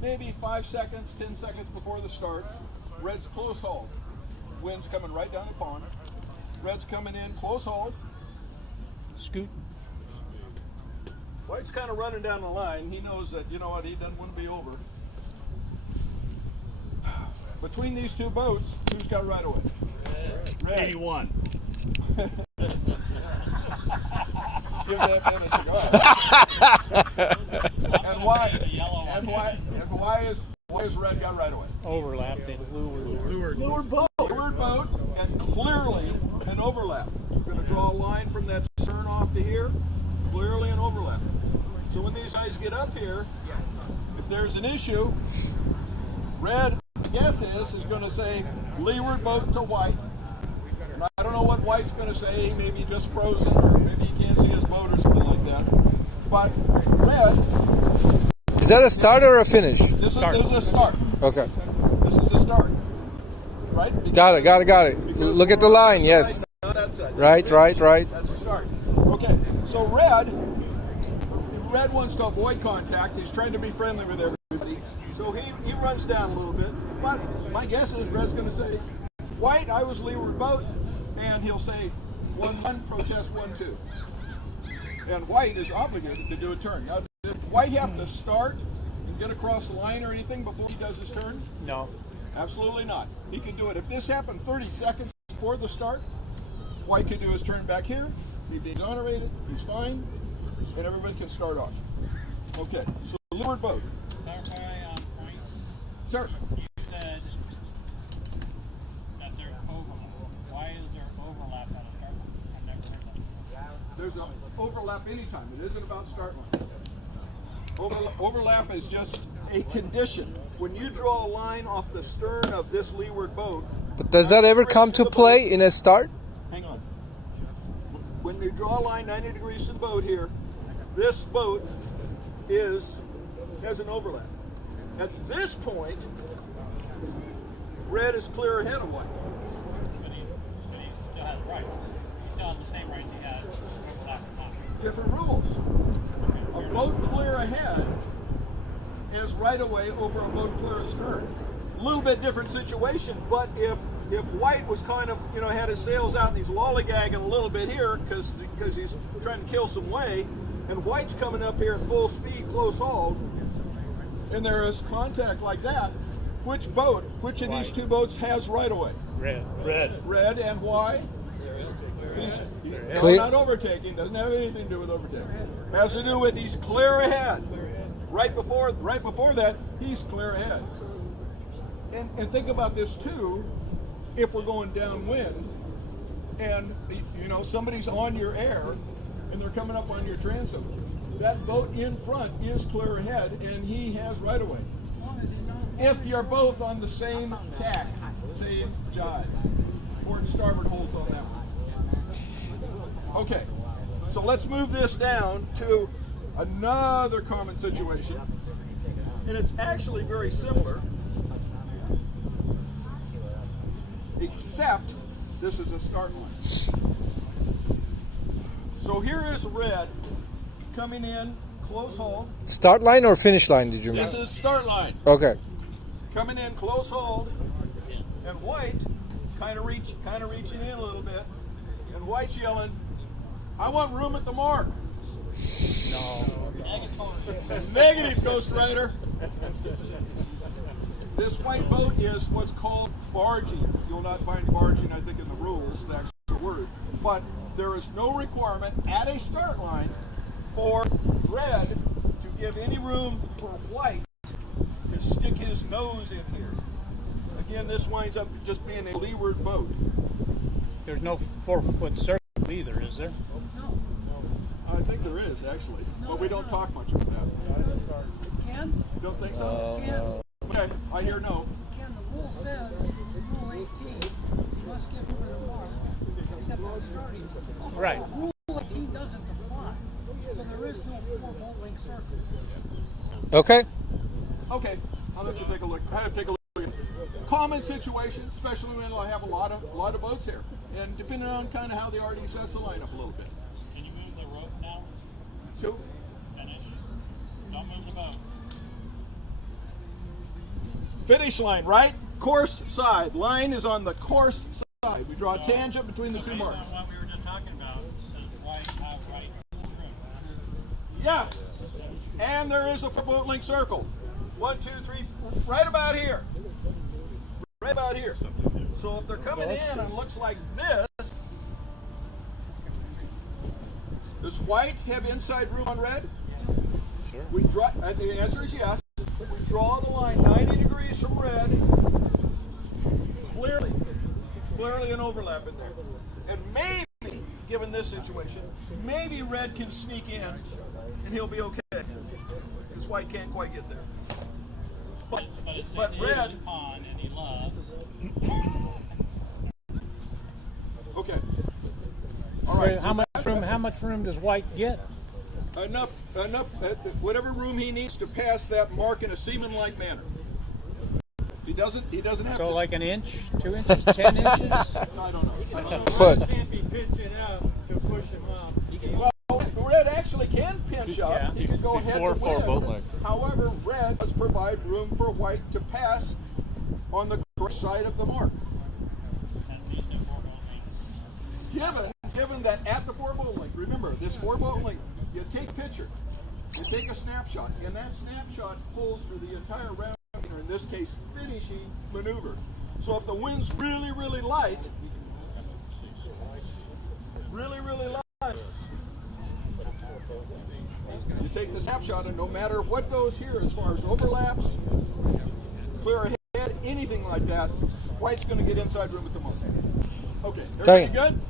maybe 5 seconds, 10 seconds before the start. Red's close hauled. Wind's coming right down the pond. Red's coming in, close hauled. Scoot. White's kind of running down the line. He knows that, you know what, he doesn't want to be over. Between these two boats, who's got right away? Red. 81. Give that man a cigar. And why is Red got right away? Overlapped it. Leeward boat, and clearly an overlap. We're going to draw a line from that stern off to here, clearly an overlap. So when these guys get up here, if there's an issue, Red, my guess is going to say leeward boat to White. And I don't know what White's going to say. Maybe just frozen, or maybe he can't see his boat or something like that. But Red. Is that a start or a finish? This is a start. Okay. This is a start. Right? Because Got it. Look at the line, yes. Right. That's a start. Okay, so Red wants to avoid contact. He's trying to be friendly with everybody. So he runs down a little bit. But my guess is Red's going to say, White, I was leeward boat. And he'll say, 1-1, protest 1-2. And White is obligated to do a turn. Now, does White have to start and get across the line or anything before he does his turn? No. Absolutely not. He can do it. If this happened 30 seconds before the start, White can do his turn back here. He'd be exonerated. He's fine. And everybody can start off. Okay, so leeward boat. Clarify on point. Sir. You said that there's overlap. Why is there overlap on a start line? I've never heard that. There's an overlap anytime. It isn't about start line. Overlap is just a condition. When you draw a line off the stern of this leeward boat. But does that ever come to play in a start? Hang on. When you draw a line 90 degrees to the boat here, this boat has an overlap. At this point, Red is clear ahead of White. But he still has rights. He still has the same rights he had last time. Different rules. A boat clear ahead is right away over a boat clear astern. A little bit different situation, but if White was kind of, had his sails out and he's lollygagging a little bit here because he's trying to kill some way, and White's coming up here at full speed, close hauled, and there is contact like that, which of these two boats has right away? Red. Red, and why? He's not overtaking, doesn't have anything to do with overtaking. Has to do with he's clear ahead. Right before that, he's clear ahead. And think about this too, if we're going downwind and somebody's on your air and they're coming up on your transom, that boat in front is clear ahead and he has right away. If you're both on the same tack, same jive, port and starboard holds on that one. Okay, so let's move this down to another common situation, and it's actually very similar, except this is a start line. So here is Red coming in, close haul. Start line or finish line, did you mean? This is start line. Okay. Coming in, close hold, and White kind of reaching in a little bit, and White's yelling, I want room at the mark. No. Negative, Ghost Rider. This White boat is what's called barging. You'll not find barging, I think, in the rules, the actual word. But there is no requirement at a start line for Red to give any room for White to stick his nose in here. Again, this winds up just being a leeward boat. There's no 4-foot circle either, is there? I think there is, actually, but we don't talk much about that. Ken? You don't think so? Okay, I hear no. Ken, the rule says, Rule 18, you must give him a mark, except on starting. Right. Rule 18 doesn't apply, so there is no 4-boat length circle. Okay. Okay, I'll have to take a look. Common situation, especially when I have a lot of boats here, and depending on kind of how the RD sets the line up a little bit. Can you move the rope now? 2. 10-ish. Don't move the boat. Finish line, right? Course side. Line is on the course side. We draw a tangent between the two marks. What we were just talking about says white have right room. Yes. And there is a boat length circle. 1, 2, 3, right about here. Right about here. So if they're coming in and it looks like this, does white have inside room on red? Sure. We draw, and the answer is yes. We draw the line 90 degrees from red. Clearly an overlap in there. And maybe, given this situation, maybe red can sneak in and he'll be okay. Because white can't quite get there. But red. Pond and he loves. Okay. All right. How much room does white get? Enough, whatever room he needs to pass that mark in a seaman-like manner. He doesn't have So to. like an inch, 2 inches, 10 inches? I don't know. Foot. Can't be pitching up to push him up. Well, red actually can pinch up. Yeah. He can go ahead Before to four win. boat length. However, red does provide room for white to pass on the correct side of the mark. At least a 4 boat length. Given that at the 4 boat length, remember this 4 boat length, you take a picture, you take a snapshot, and that snapshot pulls for the entire round, or in this case, finishing maneuver. So if the wind's really, really light, you take the snapshot, and no matter what goes here as far as overlaps, clear ahead, anything like that, white's going to get inside room at the moment. Okay, everybody good?